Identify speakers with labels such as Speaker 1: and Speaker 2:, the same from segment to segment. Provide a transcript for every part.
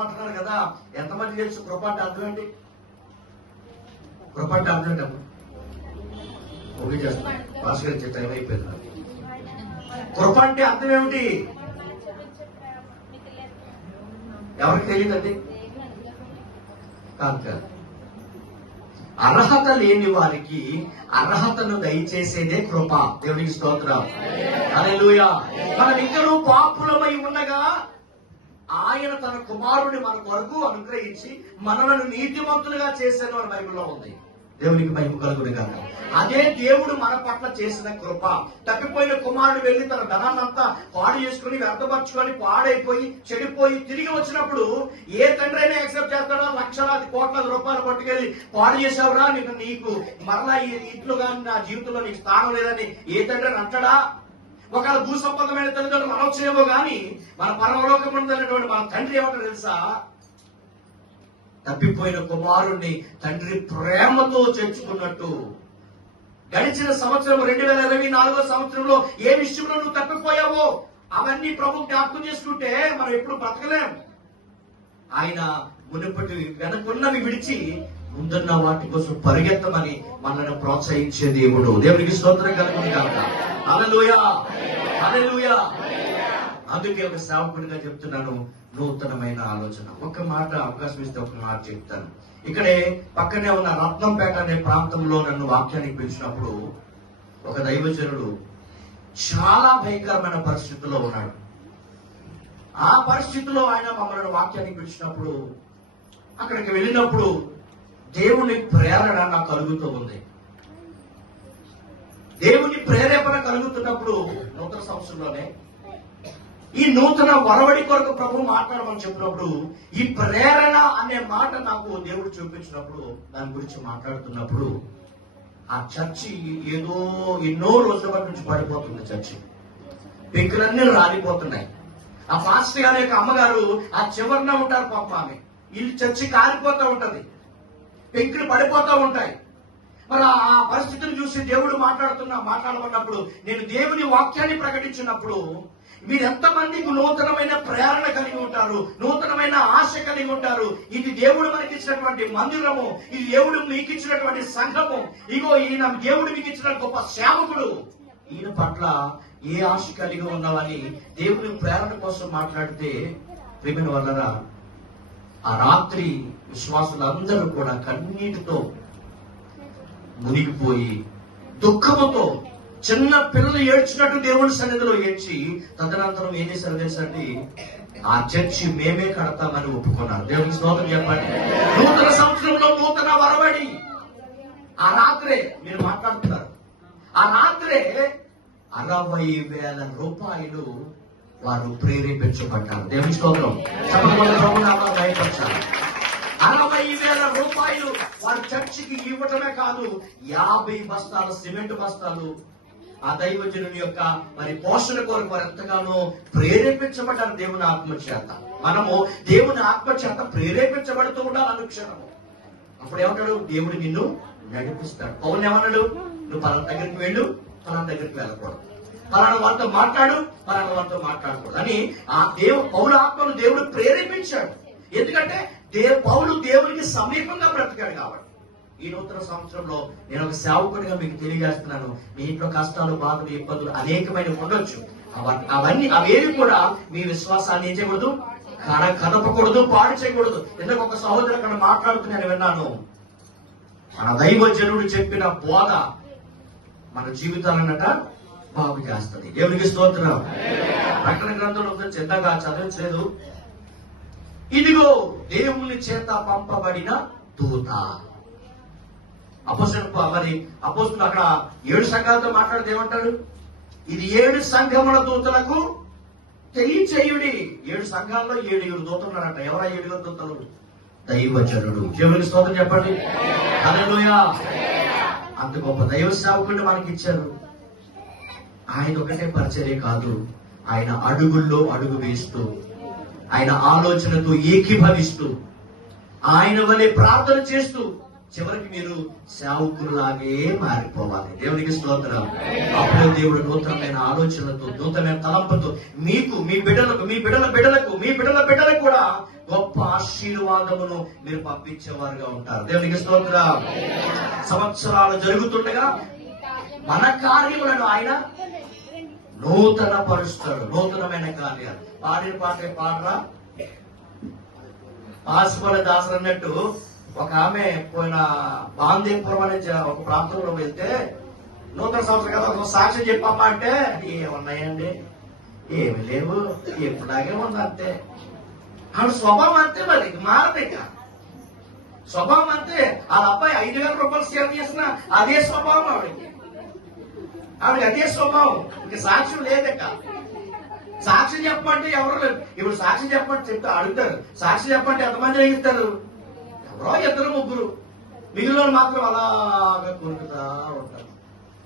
Speaker 1: అంటున్నారు కదా? ఎంతమంది తెలుసు? కృప అంటే అర్థం ఏంటి కృప అంటే అర్థం ఏంటమ్మా ఓకే చేస్తాను టైం అయిపోయింది. కృప అంటే అర్థం ఏమిటి? ఎవరికి తెలియదండి? కాదు కాదు. అర్హత లేని వారికి అర్హతను దయచేసేదే కృప. దేవునికి స్తోత్రం. హల్లెలూయా. మనం ఇంకనూ పాపులమై ఉండగా ఆయన తన కుమారుని మన కొరకు అనుగ్రహించి మనలను నీతిమంతులుగా చేశాను అని బైబిల్లో ఉంది. దేవునికి మహిమ కలుగుడు కాక అదే దేవుడు మన పట్ల చేసిన కృప. తప్పిపోయిన కుమారుడు వెళ్ళి తన ధనాన్నంతా పాడు చేసుకుని వ్యర్థపరచుకొని పాడైపోయి చెడిపోయి తిరిగి వచ్చినప్పుడు ఏ తండ్రి అయినా యాక్సెప్ట్ చేస్తాడో? లక్షలాది కోట్లాది రూపాయలు పట్టుకెళ్ళి పాడు చేసావురా నిన్ను నీకు. మరలా ఈ ఇంట్లో కానీ నా జీవితంలో నీకు స్థానం లేదని ఏ తండ్రి అంటాడా? ఒకవేళ భూ సంబంధమైన తల్లిదండ్రులు మనం చేయమో కానీ మన పరమలోకం పరలోకముందైనటువంటి మన తండ్రి ఏమంటారు తెలుసా? తప్పిపోయిన కుమారుణ్ణి తండ్రి ప్రేమతో చేర్చుకున్నట్టు. గడిచిన సంవత్సరం రెండు వేల ఇరవై నాలుగో సంవత్సరంలో ఏ విషయంలో నువ్వు తప్పిపోయావో అవన్నీ ప్రభు జ్ఞాపకం చేసుకుంటే మనం ఎప్పుడు బ్రతకలేం. ఆయన మునుపటి వెనకున్నవి విడిచి ముందున్న వాటి కోసం పరిగెత్తమని మనల్ని ప్రోత్సహించే దేవుడు. దేవునికి స్తోత్రం కలుగుతుంది కాక హల్లెలూయా. అందుకే ఒక సేవకుడిగా చెప్తున్నాను నూతనమైన ఆలోచన. ఒక మాట అవకాశం ఇస్తే ఒక మాట చెప్తాను. ఇక్కడే పక్కనే ఉన్న రత్నంపేట అనే ప్రాంతంలో నన్ను వాక్యానికి పిలిచినప్పుడు ఒక దైవజనుడు చాలా భయంకరమైన పరిస్థితుల్లో ఉన్నాడు. ఆ పరిస్థితిలో ఆయన మమ్మల్ని వాక్యానికి పిలిచినప్పుడు అక్కడికి వెళ్ళినప్పుడు దేవుని ప్రేరణ నాకు కలుగుతూ ఉంది. దేవుని ప్రేరేపణ కలుగుతున్నప్పుడు నూతన సంవత్సరంలోనే ఈ నూతన వరవడి కొరకు ప్రభు మాట్లాడమని చెప్పినప్పుడు ఈ ప్రేరణ అనే మాట నాకు దేవుడు చూపించినప్పుడు దాని గురించి మాట్లాడుతున్నప్పుడు ఆ చర్చి ఏదో ఎన్నో రోజుల పాటు నుంచి పడిపోతుంది చర్చి. పెంకులన్నీ రాలిపోతున్నాయి. ఆ ఫాస్టర్ గారి యొక్క అమ్మగారు ఆ చివరిన ఉంటారు పాప ఆమె. ఈ చర్చి కాలిపోతూ ఉంటది. పెంకులు పడిపోతూ ఉంటాయి. మరి ఆ పరిస్థితిని చూసి దేవుడు మాట్లాడుతున్నా మాట్లాడమన్నప్పుడు నేను దేవుని వాక్యాన్ని ప్రకటించినప్పుడు మీరు ఎంతమందికి నూతనమైన ప్రేరణ కలిగి ఉంటారు నూతనమైన ఆశ కలిగి ఉంటారు? ఇది దేవుడు మనకి ఇచ్చినటువంటి మందిరము ఇది దేవుడు మీకు ఇచ్చినటువంటి సంఘము. ఇగో ఈయన దేవుడు మీకు ఇచ్చిన గొప్ప సేవకుడు. ఈయన పట్ల ఏ ఆశ కలిగి ఉన్నావని దేవుని ప్రేరణ కోసం మాట్లాడితే ప్రేమిన వల్లరా ఆ రాత్రి విశ్వాసులందరూ కూడా కన్నీటితో మునిగిపోయి దుఃఖముతో చిన్న పిల్లలు ఏడ్చినట్టు దేవుని సన్నిధిలో ఏడ్చి తదనంతరం ఏం చేశారు తెలుసండి ఆ చర్చి మేమే కడతామని ఒప్పుకున్నారు. దేవుని స్తోత్రం చెప్పండి. నూతన సంవత్సరంలో నూతన వరబడి ఆ రాత్రే మీరు మాట్లాడుతున్నారు. ఆ రాత్రే అరవై వేల రూపాయలు వారు ప్రేరేపించబడ్డారు. దేవుని స్తోత్రం. చెప్పకుండా భయపరచాలి వేల రూపాయలు వారి చర్చికి ఇవ్వటమే కాదు యాభై బస్తాలు సిమెంట్ బస్తాలు ఆ దైవజనుని యొక్క మరి పోషణ కొరకు వారు ఎంతగానో ప్రేరేపించబడ్డారు దేవుని ఆత్మ చేత. మనము దేవుని ఆత్మ చేత ప్రేరేపించబడుతూ ఉండాలి అనుక్షణము అప్పుడు ఏమంటాడు? దేవుడు నిన్ను నడిపిస్తాడు. పౌరులు ఏమన్నాడు? నువ్వు పలానా దగ్గరికి వెళ్ళు పలానా దగ్గరికి వెళ్ళకూడదు. పలానా వారితో మాట్లాడు పలానా వారితో మాట్లాడకూడదు. అని ఆ దేవు పౌరాత్మను దేవుడు ప్రేరేపించాడు. ఎందుకంటే దే పౌలు దేవునికి సమీపంగా బ్రతికాడు కాబట్టి. ఈ నూతన సంవత్సరంలో నేను ఒక సేవకుడిగా మీకు తెలియజేస్తున్నాను. మీ ఇంట్లో కష్టాలు బాధలు ఇబ్బందులు అనేకమైన ఉండొచ్చు. అవన్నీ అవేవి కూడా మీ విశ్వాసాన్ని ఏం చేయకూడదు? కడ కదపకూడదు పాడు చేయకూడదు. ఎందుకు ఒక సహోదరు అక్కడ మాట్లాడుతున్నాను విన్నాను? మన దైవజనుడు చెప్పిన బోధ మన జీవితాలన్నట బాగు చేస్తుంది. దేవునికి స్తోత్రం. ప్రకటన గ్రంథంలో ఉందో చదవట్లేదు. ఇదిగో దేవుని చేత పంపబడిన దూత. అపోస్తులు మరి అపోస్తులు అక్కడ ఏడు సంఘాలతో మాట్లాడితే ఏమంటాడు ఇది ఏడు సంఘముల దూతలకు తెలియచేయుడి. ఏడు సంఘాల్లో ఏడు దూతలు ఉన్నారంట ఎవరా ఏడుగురు దూతలు? దైవజనుడు. దేవుని స్తోత్రం చెప్పండి. హల్లెలూయా. అంత గొప్ప దైవ సేవకుడిని మనకి ఇచ్చారు ఆయన ఒకటే పరిచర్య కాదు. ఆయన అడుగుల్లో అడుగు వేస్తూ ఆయన ఆలోచనతో ఏకీభవిస్తూ ఆయన వలె ప్రార్థన చేస్తూ చివరికి మీరు సేవకులాగే మారిపోవాలి. దేవునికి స్తోత్రం. అప్పుడు దేవుడు నూతనమైన ఆలోచనలతో నూతనమైన తలంపుతో మీకు మీ బిడ్డలకు మీ బిడ్డల బిడ్డలకు మీ బిడ్డల బిడ్డలకు కూడా గొప్ప ఆశీర్వాదమును మీరు పంపించేవారుగా ఉంటారు. దేవునికి స్తోత్రం. సంవత్సరాలు జరుగుతుండగా మన కార్యములను ఆయన నూతన పరుస్తాడు నూతనమైన కార్యాలు. పాడిన పాటే పాడరా? ఆసుపల దాసరు అన్నట్టు ఒక ఆమె పోయిన బాందేపురం అనే ఒక ప్రాంతంలో వెళ్తే నూతన సంవత్సరం కదా ఒక సాక్ష్యం చెప్పమ్మా అంటే ఏమున్నాయండి ఏమి లేవు ఎప్పుడాగే ఉంది అంతే. ఆవిడ స్వభావం అంతే మరి మారదు ఇక. స్వభావం అంతే. వాళ్ళ అబ్బాయి ఐదు వేల రూపాయలు సేవ చేసిన అదే స్వభావం ఆవిడకి. ఆవిడ అదే స్వభావం. ఇంక సాక్ష్యం లేదక్క సాక్షి చెప్పంటే ఎవరు లేరు. ఇప్పుడు సాక్షి చెప్పండి చెప్తే అడుగుతారు. సాక్షి చెప్పంటే ఎంతమంది అడుగుతారు? ఎవరో ఇద్దరు ముగ్గురు. మిగిలిన వాళ్ళు మాత్రం అలాగా కొనుకుతా ఉంటారు.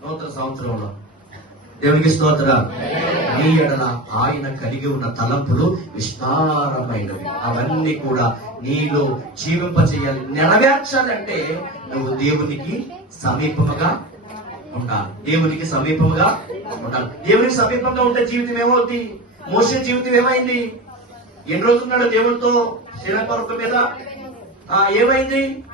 Speaker 1: నూతన సంవత్సరంలో. దేవునికి స్తోత్ర నీ ఎడల ఆయన కలిగి ఉన్న తలంపులు విస్తారమైనవి. అవన్నీ కూడా నీలో జీవింపచేయాలి. నెరవేర్చాలంటే నువ్వు దేవునికి సమీపముగా ఉండాలి దేవునికి సమీపముగా ఉంటారు దేవునికి సమీపంగా ఉంటే జీవితం ఏమవుతుంది మోసే జీవితం ఏమైంది? ఎన్ని రోజులున్నాడు దేవునితో? శ్రీలంక మీద? ఏమైంది?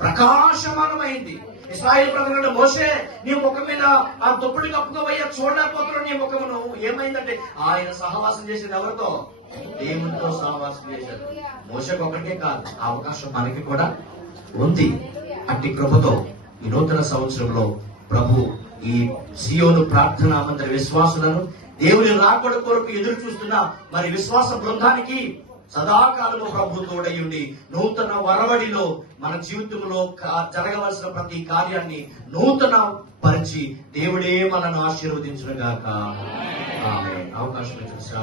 Speaker 1: ప్రకాశమానమైంది. ఇస్రాయిల్ ప్రజలు మోసే నీ ముఖం మీద ఆ దుప్పటి కప్పుకోబోయే చూడలేకపోతున్నాడు నీ ముఖమును. ఏమైందంటే ఆయన సహవాసం చేసేది ఎవరితో? దేవునితో సహవాసం చేశారు మోసకు ఒకటే కాదు అవకాశం మనకి కూడా ఉంది. అట్టి కృపతో. ఈ నూతన సంవత్సరంలో ప్రభు ఈ సియోను ప్రార్థన మందిర విశ్వాసులను దేవుని రాకడ కొరకు ఎదురు చూస్తున్న మరి విశ్వాస బృందానికి సదాకాలము ప్రభు తోడయుండి నూతన వరవడిలో మన జీవితంలో జరగవలసిన ప్రతి కార్యాన్ని నూతన పరిచి దేవుడే మనను ఆశీర్వదించునుగాక. అవకాశం ఇచ్చిన